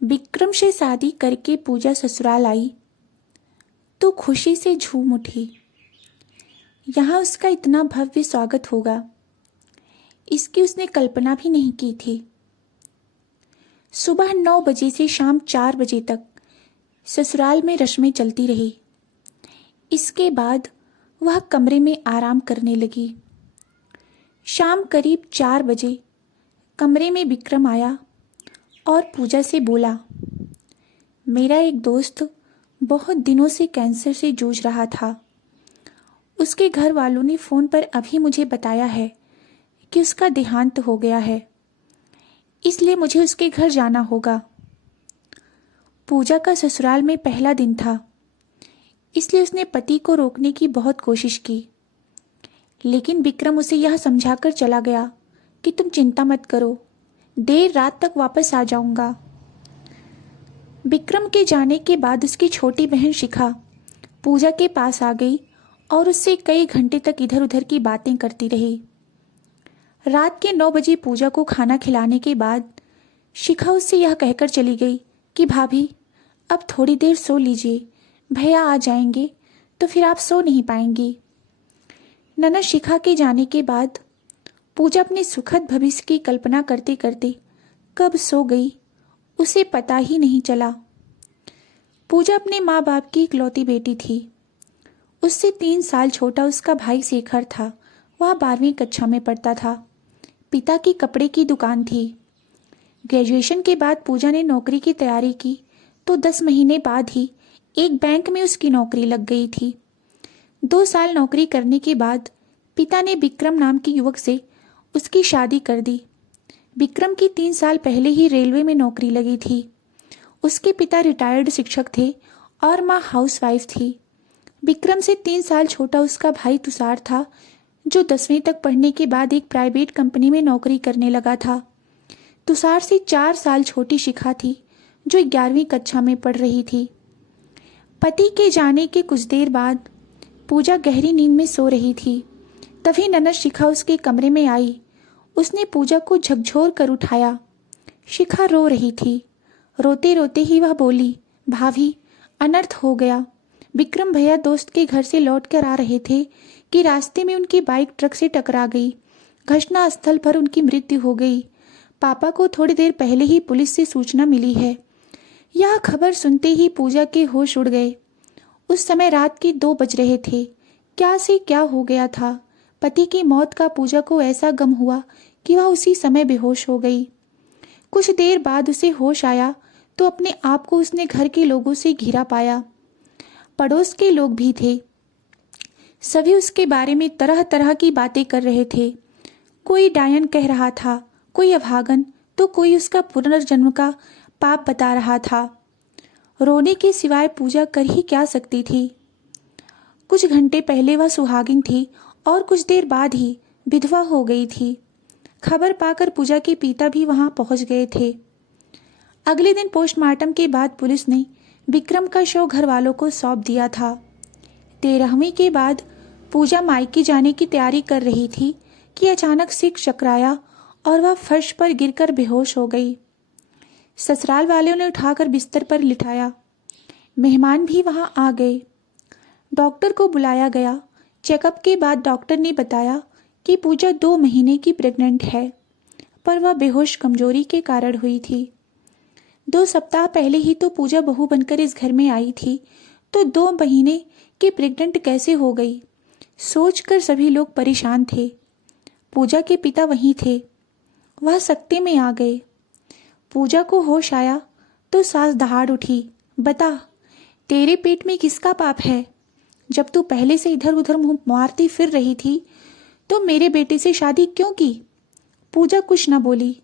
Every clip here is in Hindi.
विक्रम से शादी करके पूजा ससुराल आई तो खुशी से झूम उठी। यहाँ उसका इतना भव्य स्वागत होगा, इसकी उसने कल्पना भी नहीं की थी। सुबह 9 बजे से शाम 4 बजे तक ससुराल में रस्में चलती रही। इसके बाद वह कमरे में आराम करने लगी। शाम करीब 4 बजे कमरे में विक्रम आया और पूजा से बोला, मेरा एक दोस्त बहुत दिनों से कैंसर से जूझ रहा था। उसके घर वालों ने फ़ोन पर अभी मुझे बताया है कि उसका देहांत हो गया है, इसलिए मुझे उसके घर जाना होगा। पूजा का ससुराल में पहला दिन था, इसलिए उसने पति को रोकने की बहुत कोशिश की, लेकिन विक्रम उसे यह समझाकर चला गया कि तुम चिंता मत करो, देर रात तक वापस आ जाऊंगा। विक्रम के जाने के बाद उसकी छोटी बहन शिखा पूजा के पास आ गई और उससे कई घंटे तक इधर उधर की बातें करती रही। रात के 9 बजे पूजा को खाना खिलाने के बाद शिखा उससे यह कहकर चली गई कि भाभी अब थोड़ी देर सो लीजिए, भैया आ जाएंगे तो फिर आप सो नहीं पाएंगी। ननद शिखा के जाने के बाद पूजा अपने सुखद भविष्य की कल्पना करते करते कब सो गई उसे पता ही नहीं चला। पूजा अपने माँ बाप की इकलौती बेटी थी। उससे 3 साल छोटा उसका भाई शेखर था। वह 12वीं कक्षा में पढ़ता था। पिता की कपड़े की दुकान थी। ग्रेजुएशन के बाद पूजा ने नौकरी की तैयारी की तो 10 महीने बाद ही एक बैंक में उसकी नौकरी लग गई थी। 2 साल नौकरी करने के बाद पिता ने विक्रम नाम के युवक से उसकी शादी कर दी। विक्रम की 3 साल पहले ही रेलवे में नौकरी लगी थी। उसके पिता रिटायर्ड शिक्षक थे और माँ हाउसवाइफ थी। विक्रम से 3 साल छोटा उसका भाई तुषार था, जो 10वीं तक पढ़ने के बाद एक प्राइवेट कंपनी में नौकरी करने लगा था। तुषार से 4 साल छोटी शिखा थी, जो 11वीं कक्षा में पढ़ रही थी। पति के जाने के कुछ देर बाद पूजा गहरी नींद में सो रही थी। तभी ननद शिखा उसके कमरे में आई। उसने पूजा को झकझोर कर उठाया। शिखा रो रही थी। रोते रोते ही वह बोली, भाभी अनर्थ हो गया। विक्रम भैया दोस्त के घर से लौट कर आ रहे थे कि रास्ते में उनकी बाइक ट्रक से टकरा गई। घटना स्थल पर उनकी मृत्यु हो गई। पापा को थोड़ी देर पहले ही पुलिस से सूचना मिली है। यह खबर सुनते ही पूजा के होश उड़ गए। उस समय रात के 2 बज रहे थे। क्या से क्या हो गया था। पति की मौत का पूजा को ऐसा गम हुआ कि वह उसी समय बेहोश हो गई। कुछ देर बाद उसे होश आया तो अपने आप को उसने घर के लोगों से घिरा पाया। पड़ोस के लोग भी थे। सभी उसके बारे में तरह तरह की बातें कर रहे थे। कोई डायन कह रहा था, कोई अभागन, तो कोई उसका पुनर्जन्म का पाप बता रहा था। रोने के सिवाय पूजा कर ही क्या सकती थी। कुछ घंटे पहले वह सुहागिन थी और कुछ देर बाद ही विधवा हो गई थी। खबर पाकर पूजा के पिता भी वहां पहुंच गए थे। अगले दिन पोस्टमार्टम के बाद पुलिस ने विक्रम का शव घर वालों को सौंप दिया था। 13वीं के बाद पूजा मायके जाने की तैयारी कर रही थी कि अचानक सिर चकराया और वह फर्श पर गिरकर बेहोश हो गई। ससुराल वालों ने उठाकर बिस्तर पर लिटाया। मेहमान भी वहां आ गए। डॉक्टर को बुलाया गया। चेकअप के बाद डॉक्टर ने बताया कि पूजा 2 महीने की प्रेग्नेंट है, पर वह बेहोश कमजोरी के कारण हुई थी। 2 सप्ताह पहले ही तो पूजा बहू बनकर इस घर में आई थी, तो 2 महीने की प्रेग्नेंट कैसे हो गई, सोचकर सभी लोग परेशान थे। पूजा के पिता वहीं थे। वह सकते में आ गए। पूजा को होश आया तो सास दहाड़ उठी, बता तेरे पेट में किसका पाप है? जब तू पहले से इधर उधर मुंह मारती फिर रही थी तो मेरे बेटे से शादी क्यों की? पूजा कुछ न बोली।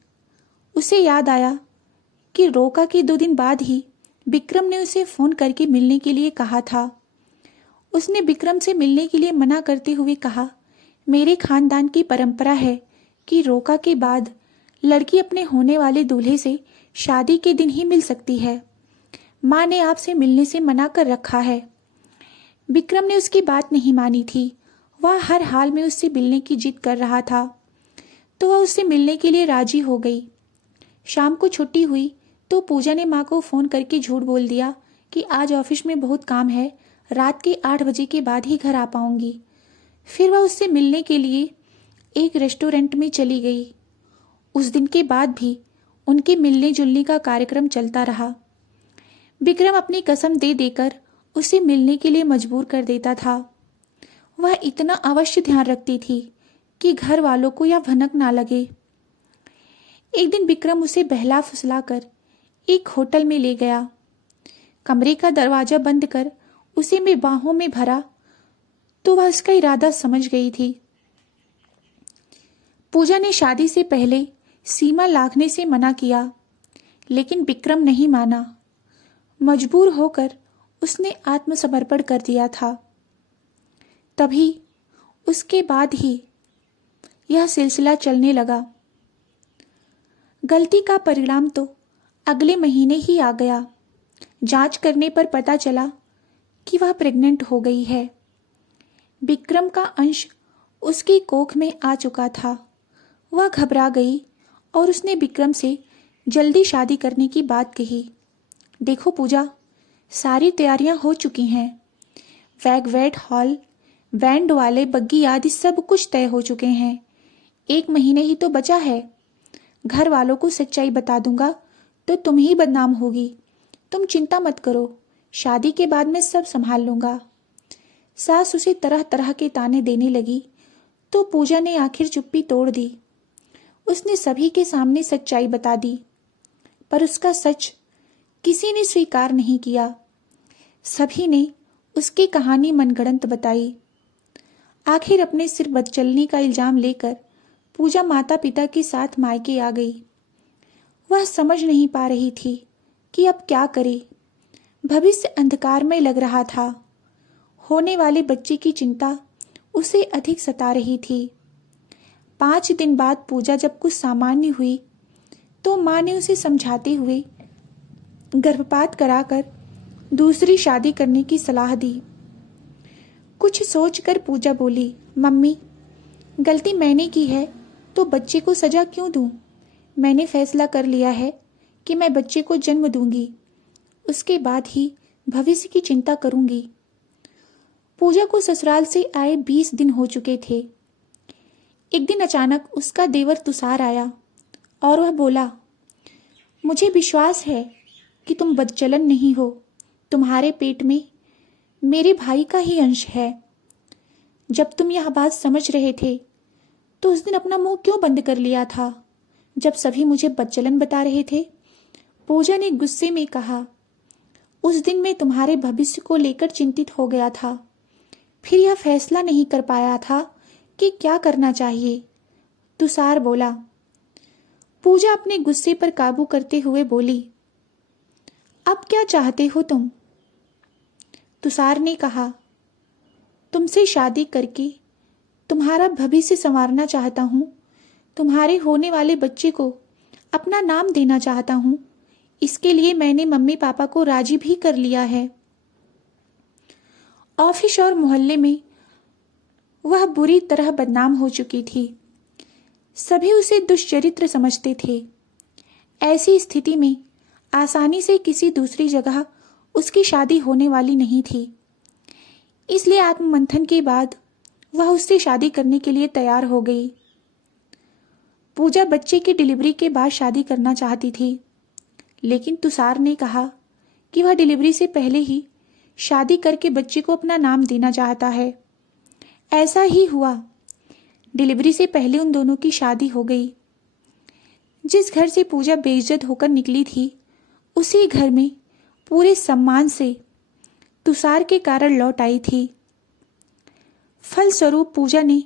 उसे याद आया कि रोका के 2 दिन बाद ही विक्रम ने उसे फोन करके मिलने के लिए कहा था। उसने विक्रम से मिलने के लिए मना करते हुए कहा, मेरे खानदान की परंपरा है कि रोका के बाद लड़की अपने होने वाले दूल्हे से शादी के दिन ही मिल सकती है। माँ ने आपसे मिलने से मना कर रखा है। विक्रम ने उसकी बात नहीं मानी थी। वह हर हाल में उससे मिलने की जिद कर रहा था, तो वह उससे मिलने के लिए राजी हो गई। शाम को छुट्टी हुई तो पूजा ने माँ को फ़ोन करके झूठ बोल दिया कि आज ऑफिस में बहुत काम है, रात के 8 बजे के बाद ही घर आ पाऊंगी। फिर वह उससे मिलने के लिए एक रेस्टोरेंट में चली गई। उस दिन के बाद भी उनके मिलने जुलने का कार्यक्रम चलता रहा। विक्रम अपनी कसम दे देकर उसे मिलने के लिए मजबूर कर देता था। वह इतना अवश्य ध्यान रखती थी कि घर वालों को यह भनक ना लगे। एक दिन विक्रम उसे बहला फुसला कर एक होटल में ले गया। कमरे का दरवाजा बंद कर उसे में बाहों में भरा तो वह उसका इरादा समझ गई थी। पूजा ने शादी से पहले सीमा लांघने से मना किया, लेकिन विक्रम नहीं माना। मजबूर होकर उसने आत्मसमर्पण कर दिया था। तभी उसके बाद ही यह सिलसिला चलने लगा। गलती का परिणाम तो अगले महीने ही आ गया। जांच करने पर पता चला कि वह प्रेग्नेंट हो गई है। विक्रम का अंश उसकी कोख में आ चुका था। वह घबरा गई और उसने विक्रम से जल्दी शादी करने की बात कही। देखो पूजा, सारी तैयारियां हो चुकी हैं। वैगवेट हॉल, बैंड वाले, बग्गी आदि सब कुछ तय हो चुके हैं। 1 महीने ही तो बचा है। घर वालों को सच्चाई बता दूंगा तो तुम ही बदनाम होगी। तुम चिंता मत करो, शादी के बाद मैं सब संभाल लूंगा। सास उसे तरह तरह के ताने देने लगी तो पूजा ने आखिर चुप्पी तोड़ दी। उसने सभी के सामने सच्चाई बता दी, पर उसका सच किसी ने स्वीकार नहीं किया। सभी ने उसकी कहानी मनगढ़ंत बताई। आखिर अपने सिर बदचलने का इल्जाम लेकर पूजा माता पिता के साथ मायके आ गई। वह समझ नहीं पा रही थी कि अब क्या करे। भविष्य अंधकार में लग रहा था। होने वाले बच्चे की चिंता उसे अधिक सता रही थी। 5 दिन बाद पूजा जब कुछ सामान्य हुई तो माँ ने उसे समझाते हुए गर्भपात कराकर दूसरी शादी करने की सलाह दी। कुछ सोचकर पूजा बोली, मम्मी, गलती मैंने की है तो बच्चे को सजा क्यों दूं? मैंने फैसला कर लिया है कि मैं बच्चे को जन्म दूंगी, उसके बाद ही भविष्य की चिंता करूंगी। पूजा को ससुराल से आए 20 दिन हो चुके थे। एक दिन अचानक उसका देवर तुषार आया और वह बोला, मुझे विश्वास है कि तुम बदचलन नहीं हो। तुम्हारे पेट में मेरे भाई का ही अंश है। जब तुम यह बात समझ रहे थे तो उस दिन अपना मुंह क्यों बंद कर लिया था, जब सभी मुझे बदचलन बता रहे थे? पूजा ने गुस्से में कहा, उस दिन मैं तुम्हारे भविष्य को लेकर चिंतित हो गया था। फिर यह फैसला नहीं कर पाया था कि क्या करना चाहिए। तुषार बोला। पूजा अपने गुस्से पर काबू करते हुए बोली, अब क्या चाहते हो तुम? तुषार ने कहा, तुमसे शादी करके तुम्हारा भविष्य संवारना चाहता हूं। तुम्हारे होने वाले बच्चे को अपना नाम देना चाहता हूं। इसके लिए मैंने मम्मी पापा को राजी भी कर लिया है। ऑफिस और मोहल्ले में वह बुरी तरह बदनाम हो चुकी थी। सभी उसे दुष्चरित्र समझते थे। ऐसी स्थिति में आसानी से किसी दूसरी जगह उसकी शादी होने वाली नहीं थी। इसलिए आत्ममंथन के बाद वह उससे शादी करने के लिए तैयार हो गई। पूजा बच्चे की डिलीवरी के बाद शादी करना चाहती थी, लेकिन तुषार ने कहा कि वह डिलीवरी से पहले ही शादी करके बच्चे को अपना नाम देना चाहता है। ऐसा ही हुआ। डिलीवरी से पहले उन दोनों की शादी हो गई। जिस घर से पूजा बेइज्जत होकर निकली थी, उसी घर में पूरे सम्मान से तुषार के कारण लौट आई थी। फलस्वरूप पूजा ने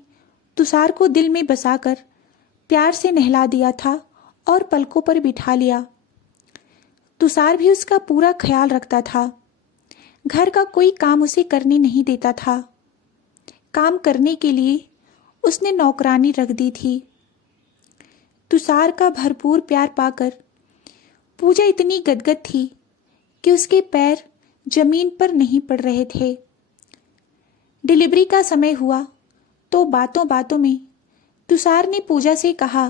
तुषार को दिल में बसाकर प्यार से नहला दिया था और पलकों पर बिठा लिया। तुषार भी उसका पूरा ख्याल रखता था। घर का कोई काम उसे करने नहीं देता था। काम करने के लिए उसने नौकरानी रख दी थी। तुषार का भरपूर प्यार पाकर पूजा इतनी गदगद थी कि उसके पैर जमीन पर नहीं पड़ रहे थे। डिलीवरी का समय हुआ तो बातों बातों में तुषार ने पूजा से कहा,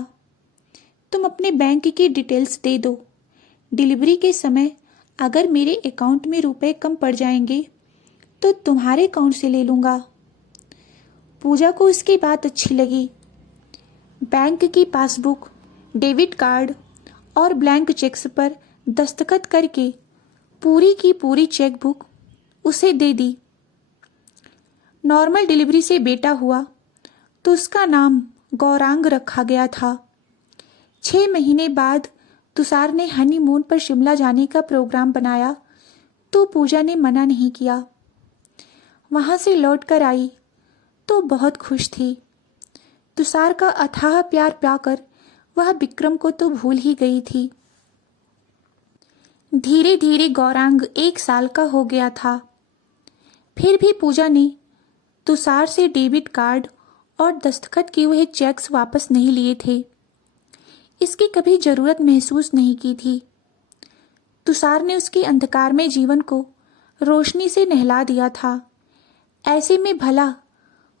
तुम अपने बैंक की डिटेल्स दे दो। डिलीवरी के समय अगर मेरे अकाउंट में रुपए कम पड़ जाएंगे तो तुम्हारे अकाउंट से ले लूँगा। पूजा को उसकी बात अच्छी लगी। बैंक की पासबुक, डेबिट कार्ड और ब्लैंक चेक्स पर दस्तखत करके पूरी की पूरी चेकबुक उसे दे दी। नॉर्मल डिलीवरी से बेटा हुआ तो उसका नाम गौरांग रखा गया था। 6 महीने बाद तुषार ने हनीमून पर शिमला जाने का प्रोग्राम बनाया तो पूजा ने मना नहीं किया। वहां से लौट कर आई तो बहुत खुश थी। तुषार का अथाह प्यार पाकर वह विक्रम को तो भूल ही गई थी। धीरे धीरे गौरांग 1 साल का हो गया था। फिर भी पूजा ने तुषार से डेबिट कार्ड और दस्तखत किए हुए चेक्स वापस नहीं लिए थे। इसकी कभी जरूरत महसूस नहीं की थी। तुषार ने उसके अंधकारमय जीवन को रोशनी से नहला दिया था। ऐसे में भला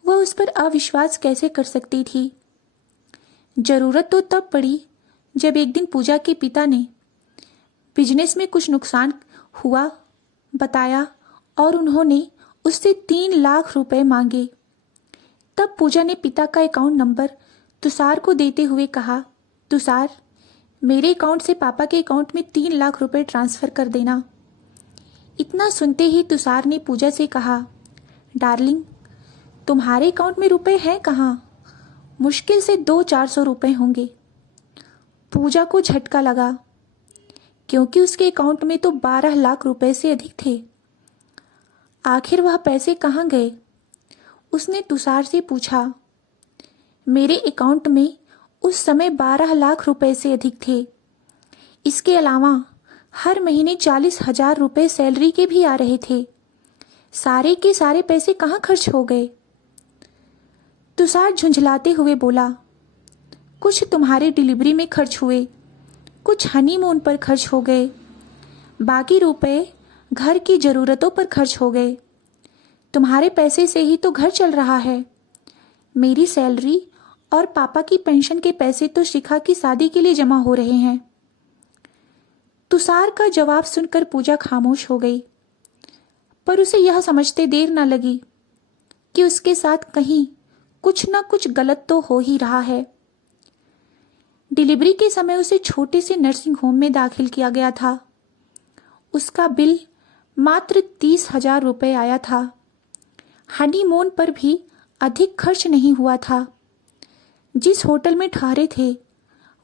वह उस पर अविश्वास कैसे कर सकती थी। जरूरत तो तब पड़ी जब एक दिन पूजा के पिता ने बिजनेस में कुछ नुकसान हुआ बताया और उन्होंने उससे 3 लाख रुपए मांगे। तब पूजा ने पिता का अकाउंट नंबर तुषार को देते हुए कहा, तुषार, मेरे अकाउंट से पापा के अकाउंट में 3 लाख रुपए ट्रांसफर कर देना। इतना सुनते ही तुषार ने पूजा से कहा, डार्लिंग, तुम्हारे अकाउंट में रुपए हैं कहाँ? मुश्किल से 200-400 रुपए होंगे। पूजा को झटका लगा क्योंकि उसके अकाउंट में तो 12 लाख रुपए से अधिक थे। आखिर वह पैसे कहाँ गए? उसने तुषार से पूछा। मेरे अकाउंट में उस समय 12 लाख रुपए से अधिक थे। इसके अलावा हर महीने 40,000 रुपए सैलरी के भी आ रहे थे। सारे के सारे पैसे कहाँ खर्च हो गए? तुषार झुंझलाते हुए बोला, कुछ तुम्हारे डिलीवरी में खर्च हुए, कुछ हनीमून पर खर्च हो गए, बाकी रुपए घर की ज़रूरतों पर खर्च हो गए। तुम्हारे पैसे से ही तो घर चल रहा है। मेरी सैलरी और पापा की पेंशन के पैसे तो शिखा की शादी के लिए जमा हो रहे हैं। तुषार का जवाब सुनकर पूजा खामोश हो गई, पर उसे यह समझते देर न लगी कि उसके साथ कहीं कुछ न कुछ गलत तो हो ही रहा है। डिलीवरी के समय उसे छोटे से नर्सिंग होम में दाखिल किया गया था। उसका बिल मात्र 30,000 रुपये आया था। हनीमून पर भी अधिक खर्च नहीं हुआ था। जिस होटल में ठहरे थे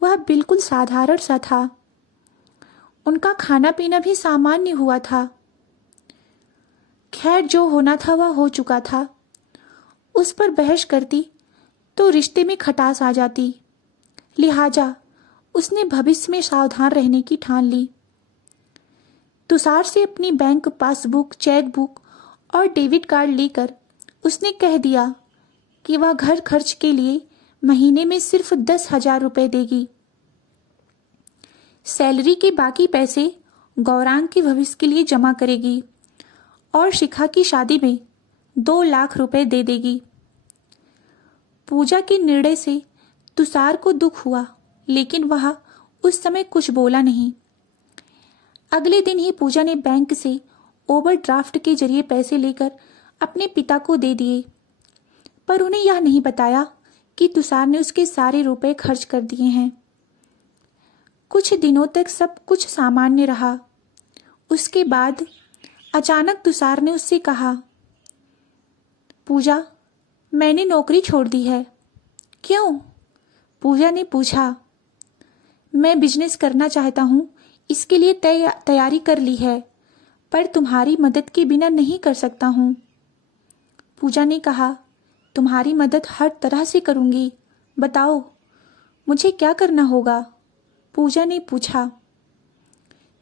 वह बिल्कुल साधारण सा था। उनका खाना पीना भी सामान्य हुआ था। खैर, जो होना था वह हो चुका था। उस पर बहस करती तो रिश्ते में खटास आ जाती। लिहाजा उसने भविष्य में सावधान रहने की ठान ली। तुषार से अपनी बैंक पासबुक, चेकबुक और डेबिट कार्ड लेकर उसने कह दिया कि वह घर खर्च के लिए महीने में सिर्फ 10,000 रुपये देगी। सैलरी के बाकी पैसे गौरांग के भविष्य के लिए जमा करेगी और शिखा की शादी में 2 लाख रुपए दे देगी। पूजा के निर्णय से तुषार को दुख हुआ, लेकिन वह उस समय कुछ बोला नहीं। अगले दिन ही पूजा ने बैंक से ओवरड्राफ्ट के जरिए पैसे लेकर अपने पिता को दे दिए, पर उन्हें यह नहीं बताया कि तुषार ने उसके सारे रुपए खर्च कर दिए हैं। कुछ दिनों तक सब कुछ सामान्य रहा। उसके बाद अचानक तुषार ने उससे कहा, पूजा, मैंने नौकरी छोड़ दी है। क्यों? पूजा ने पूछा। मैं बिजनेस करना चाहता हूँ, इसके लिए तैयारी कर ली है, पर तुम्हारी मदद के बिना नहीं कर सकता हूँ। पूजा ने कहा, तुम्हारी मदद हर तरह से करूँगी, बताओ मुझे क्या करना होगा? पूजा ने पूछा।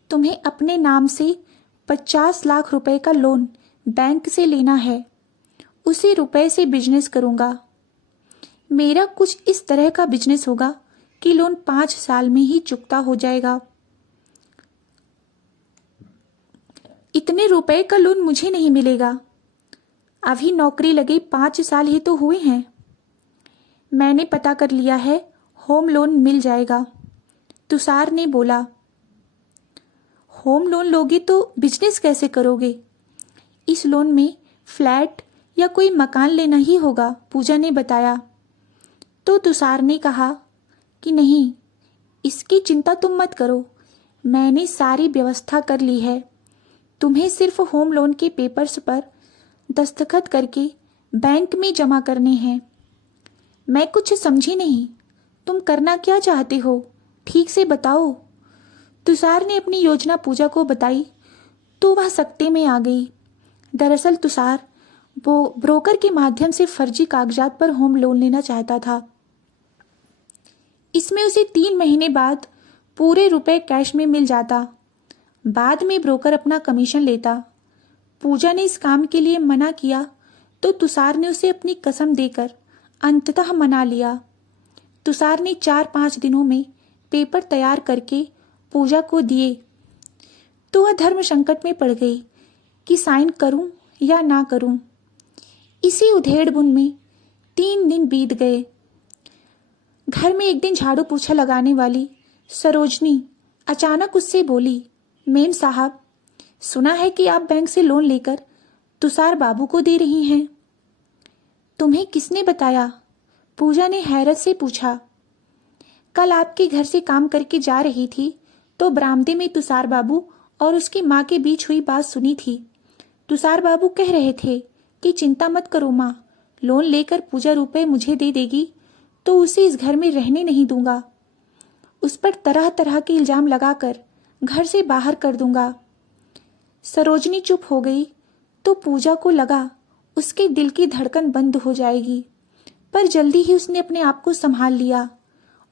तुम्हें अपने नाम से 50 लाख रुपए का लोन बैंक से लेना है। उसी रुपए से बिजनेस करूँगा। मेरा कुछ इस तरह का बिजनेस होगा कि लोन 5 साल में ही चुकता हो जाएगा। इतने रुपए का लोन मुझे नहीं मिलेगा। अभी नौकरी लगे 5 साल ही तो हुए हैं। मैंने पता कर लिया है, होम लोन मिल जाएगा, तुषार ने बोला। होम लोन लोगे तो बिजनेस कैसे करोगे? इस लोन में फ्लैट या कोई मकान लेना ही होगा, पूजा ने बताया। तो तुषार ने कहा कि नहीं, इसकी चिंता तुम मत करो, मैंने सारी व्यवस्था कर ली है। तुम्हें सिर्फ होम लोन के पेपर्स पर दस्तखत करके बैंक में जमा करने हैं। मैं कुछ समझी नहीं, तुम करना क्या चाहते हो, ठीक से बताओ। तुषार ने अपनी योजना पूजा को बताई तो वह सकते में आ गई। दरअसल तुषार वो ब्रोकर के माध्यम से फर्जी कागजात पर होम लोन लेना चाहता था। इसमें उसे 3 महीने बाद पूरे रुपए कैश में मिल जाता। बाद में ब्रोकर अपना कमीशन लेता। पूजा ने इस काम के लिए मना किया तो तुषार ने उसे अपनी कसम देकर अंततः मना लिया। तुषार ने 4-5 दिनों में पेपर तैयार करके पूजा को दिए तो वह धर्म संकट में पड़ गई कि साइन करूं या ना करूं। इसी उधेड़-बुन में 3 दिन बीत गए। घर में एक दिन झाड़ू पोछा लगाने वाली सरोजनी अचानक उससे बोली, मेम साहब, सुना है कि आप बैंक से लोन लेकर तुषार बाबू को दे रही हैं। तुम्हें किसने बताया? पूजा ने हैरत से पूछा। कल आपके घर से काम करके जा रही थी तो बरामदे में तुषार बाबू और उसकी माँ के बीच हुई बात सुनी थी। तुषार बाबू कह रहे थे कि चिंता मत करो माँ, लोन लेकर पूजा रुपए मुझे दे देगी तो उसे इस घर में रहने नहीं दूंगा। उस पर तरह तरह के इल्जाम लगाकर घर से बाहर कर दूंगा। सरोजनी चुप हो गई तो पूजा को लगा उसके दिल की धड़कन बंद हो जाएगी, पर जल्दी ही उसने अपने आप को संभाल लिया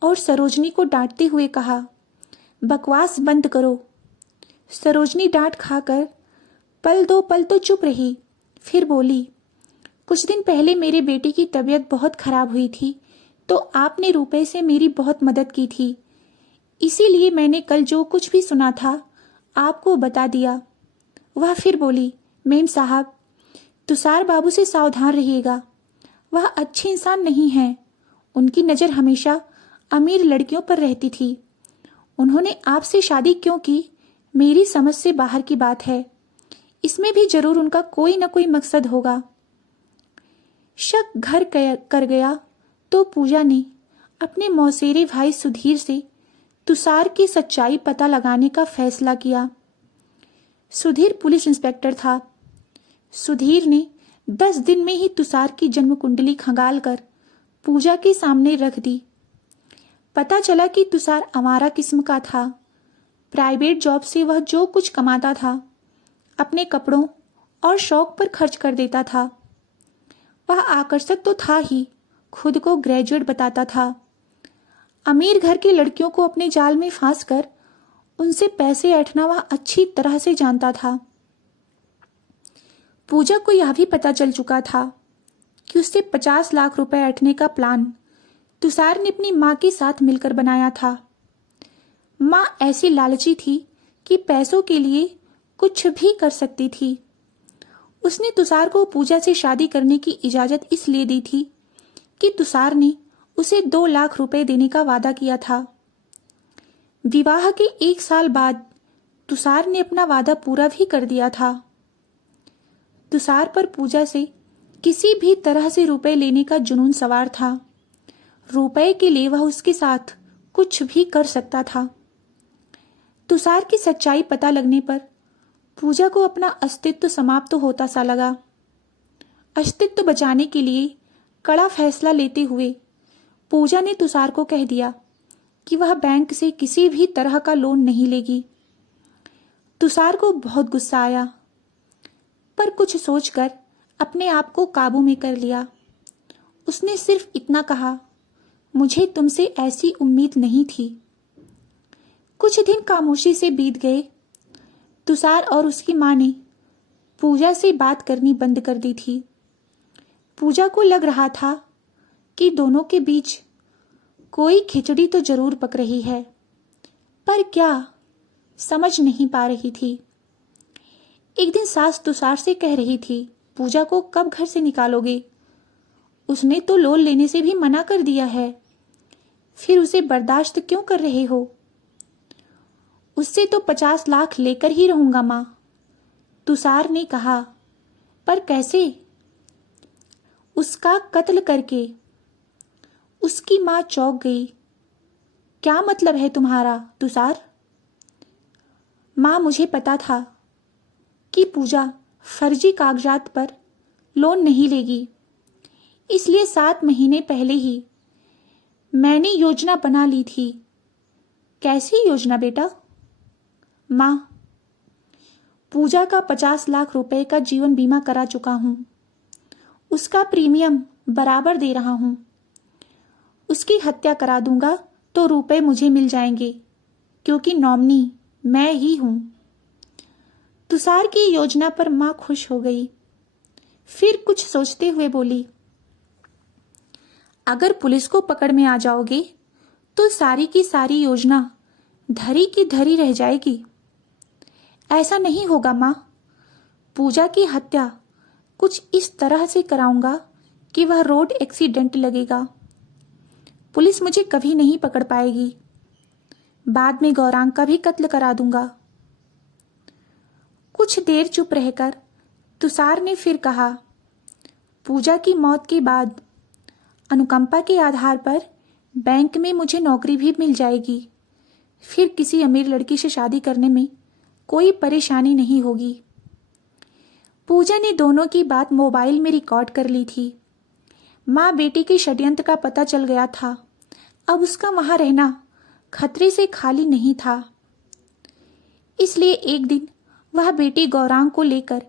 और सरोजनी को डांटते हुए कहा, बकवास बंद करो। सरोजनी डांट खाकर पल 2 पल तो चुप रही, फिर बोली, कुछ दिन पहले मेरे बेटे की तबीयत बहुत खराब हुई थी तो आपने रुपए से मेरी बहुत मदद की थी, इसीलिए मैंने कल जो कुछ भी सुना था आपको बता दिया। वह फिर बोली, मेम साहब, तुषार बाबू से सावधान रहिएगा, वह अच्छे इंसान नहीं हैं। उनकी नज़र हमेशा अमीर लड़कियों पर रहती थी। उन्होंने आपसे शादी क्यों की, मेरी समझ से बाहर की बात है। इसमें भी जरूर उनका कोई न कोई मकसद होगा। शक घर कर गया तो पूजा ने अपने मौसेरे भाई सुधीर से तुषार की सच्चाई पता लगाने का फैसला किया। सुधीर पुलिस इंस्पेक्टर था। सुधीर ने 10 दिन में ही तुषार की जन्म कुंडली खंगाल कर पूजा के सामने रख दी। पता चला कि तुषार आवारा किस्म का था। प्राइवेट जॉब से वह जो कुछ कमाता था अपने कपड़ों और शौक पर खर्च कर देता था। वह आकर्षक तो था ही, खुद को ग्रेजुएट बताता था। अमीर घर की लड़कियों को अपने जाल में फांस कर उनसे पैसे ऐंठना वह अच्छी तरह से जानता था। पूजा को यह भी पता चल चुका था कि उससे 50 लाख रुपए ऐंठने का प्लान तुषार ने अपनी माँ के साथ मिलकर बनाया था। माँ ऐसी लालची थी कि पैसों के लिए कुछ भी कर सकती थी। उसने तुषार को पूजा से शादी करने की इजाजत इसलिए दी थी कि तुषार ने उसे 2 लाख रुपए देने का वादा किया था। विवाह के 1 साल बाद तुषार ने अपना वादा पूरा भी कर दिया था। तुषार पर पूजा से किसी भी तरह से रुपए लेने का जुनून सवार था। रुपए के लिए वह उसके साथ कुछ भी कर सकता था। तुषार की सच्चाई पता लगने पर पूजा को अपना अस्तित्व समाप्त होता सा लगा। अस्तित्व बचाने के लिए कड़ा फैसला लेते हुए पूजा ने तुषार को कह दिया कि वह बैंक से किसी भी तरह का लोन नहीं लेगी। तुषार को बहुत गुस्सा आया, पर कुछ सोचकर अपने आप को काबू में कर लिया। उसने सिर्फ इतना कहा, मुझे तुमसे ऐसी उम्मीद नहीं थी। कुछ दिन खामोशी से बीत गए। तुषार और उसकी माँ ने पूजा से बात करनी बंद कर दी थी। पूजा को लग रहा था कि दोनों के बीच कोई खिचड़ी तो जरूर पक रही है, पर क्या, समझ नहीं पा रही थी। एक दिन सास तुषार से कह रही थी, पूजा को कब घर से निकालोगे? उसने तो लोन लेने से भी मना कर दिया है, फिर उसे बर्दाश्त क्यों कर रहे हो? उससे तो 50 लाख लेकर ही रहूंगा माँ, तुषार ने कहा। पर कैसे? उसका कत्ल करके। उसकी माँ चौंक गई। क्या मतलब है तुम्हारा तुषार? माँ, मुझे पता था कि पूजा फर्जी कागजात पर लोन नहीं लेगी, इसलिए 7 महीने पहले ही मैंने योजना बना ली थी। कैसी योजना बेटा? माँ, पूजा का 50 लाख रुपए का जीवन बीमा करा चुका हूं, उसका प्रीमियम बराबर दे रहा हूं। उसकी हत्या करा दूंगा तो रुपए मुझे मिल जाएंगे, क्योंकि नॉमिनी मैं ही हूं। तुषार की योजना पर मां खुश हो गई। फिर कुछ सोचते हुए बोली, अगर पुलिस को पकड़ में आ जाओगे तो सारी की सारी योजना धरी की धरी रह जाएगी। ऐसा नहीं होगा मां, पूजा की हत्या कुछ इस तरह से कराऊंगा कि वह रोड एक्सीडेंट लगेगा। पुलिस मुझे कभी नहीं पकड़ पाएगी। बाद में गौरांग का भी कत्ल करा दूंगा। कुछ देर चुप रहकर तुषार ने फिर कहा, पूजा की मौत के बाद अनुकंपा के आधार पर बैंक में मुझे नौकरी भी मिल जाएगी। फिर किसी अमीर लड़की से शादी करने में कोई परेशानी नहीं होगी। पूजा ने दोनों की बात मोबाइल में रिकॉर्ड कर ली थी। माँ बेटी के षड्यंत्र का पता चल गया था। अब उसका वहां रहना खतरे से खाली नहीं था। इसलिए एक दिन वह बेटी गौरांग को लेकर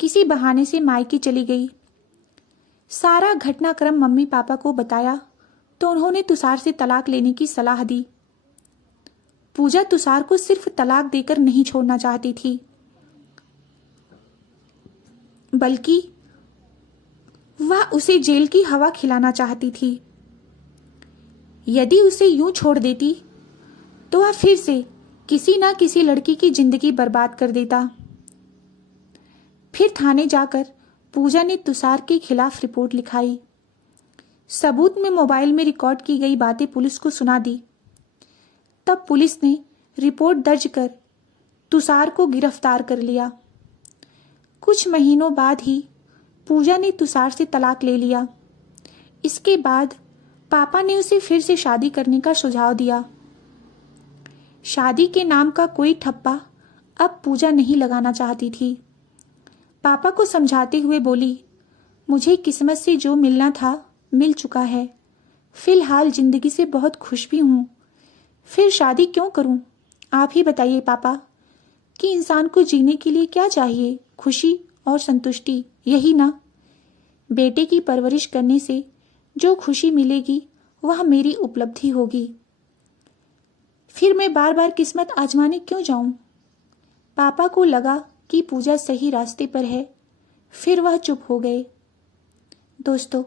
किसी बहाने से मायके चली गई। सारा घटनाक्रम मम्मी पापा को बताया तो उन्होंने तुषार से तलाक लेने की सलाह दी। पूजा तुषार को सिर्फ तलाक देकर नहीं छोड़ना चाहती थी, बल्कि वह उसे जेल की हवा खिलाना चाहती थी। यदि उसे यूं छोड़ देती तो वह फिर से किसी ना किसी लड़की की जिंदगी बर्बाद कर देता। फिर थाने जाकर पूजा ने तुषार के खिलाफ रिपोर्ट लिखाई। सबूत में मोबाइल में रिकॉर्ड की गई बातें पुलिस को सुना दी। तब पुलिस ने रिपोर्ट दर्ज कर तुषार को गिरफ्तार कर लिया। कुछ महीनों बाद ही पूजा ने तुषार से तलाक ले लिया। इसके बाद पापा ने उसे फिर से शादी करने का सुझाव दिया। शादी के नाम का कोई ठप्पा अब पूजा नहीं लगाना चाहती थी। पापा को समझाते हुए बोली, मुझे किस्मत से जो मिलना था मिल चुका है। फिलहाल जिंदगी से बहुत खुश भी हूं। फिर शादी क्यों करूं? आप ही बताइए पापा कि इंसान को जीने के लिए क्या चाहिए? खुशी और संतुष्टि, यही ना? बेटे की परवरिश करने से जो खुशी मिलेगी वह मेरी उपलब्धि होगी। फिर मैं बार बार किस्मत आजमाने क्यों जाऊं? पापा को लगा कि पूजा सही रास्ते पर है। फिर वह चुप हो गए। दोस्तों,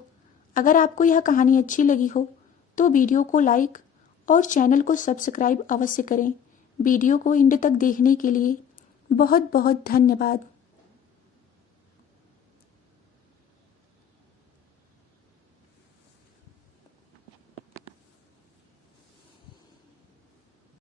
अगर आपको यह कहानी अच्छी लगी हो तो वीडियो को लाइक और चैनल को सब्सक्राइब अवश्य करें। वीडियो को एंड तक देखने के लिए बहुत बहुत धन्यवाद।